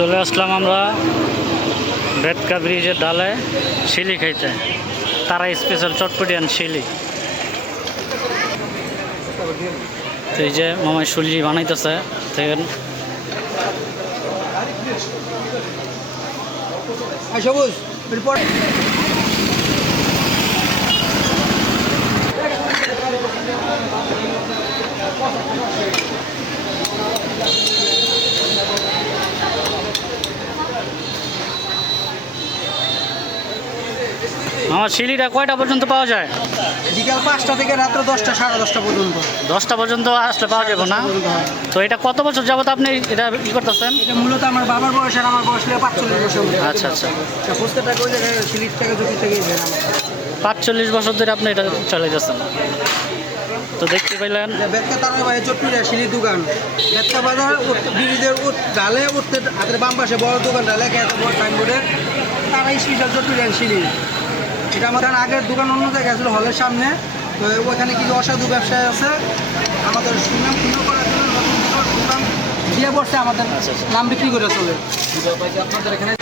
চলে আসলাম আমরা বেতকা ব্রিজের ডালে শিলি খাইতে। তারা স্পেশাল চটপটিয়ান শিলি। তো এই যে মামাই সুলি বানাইতেছে দেখেন। সবুজ আমার শিলিটা কয়টা পর্যন্ত পাওয়া যায়? বিকাল 5টা থেকে রাত্র 10টা 10:30 পর্যন্ত। 10টা পর্যন্ত আসলে পাওয়া যাবে না? তো এটা কত বছর যাবত আপনি এটা ই করতেছেন? এটা মূলত আমার বাবার বয়স আর আমার বয়স 45 বছর। আচ্ছা আচ্ছা, বুঝতে টাকা ওই জায়গায় সিলিপ টাকা জমি থেকে 45 বছর ধরে আপনি এটা চালাইতেছেন। তো দেখতে পাইলেন বেতকা তারা ভাই চট্টগ্রাম শিলির দোকান বেতকা বাজার ব্রিজের ডালে উঠতে হাতের বাম পাশে বড় দোকান ডালে বড় সাইনবোর্ডে তারাই স্পেশাল চট্টগ্রাম শিলি। এটা আমাদের আগের দোকান অন্য জায়গায় ছিল হলের সামনে। তো ওখানে কিছু অসাধু ব্যবসায় আছে, আমাদের সুনাম ক্ষুণ্ণ করার জন্য নতুন দোকান দিয়ে বসছে, আমাদের নাম বিক্রি করে চলে। আপনাদের এখানে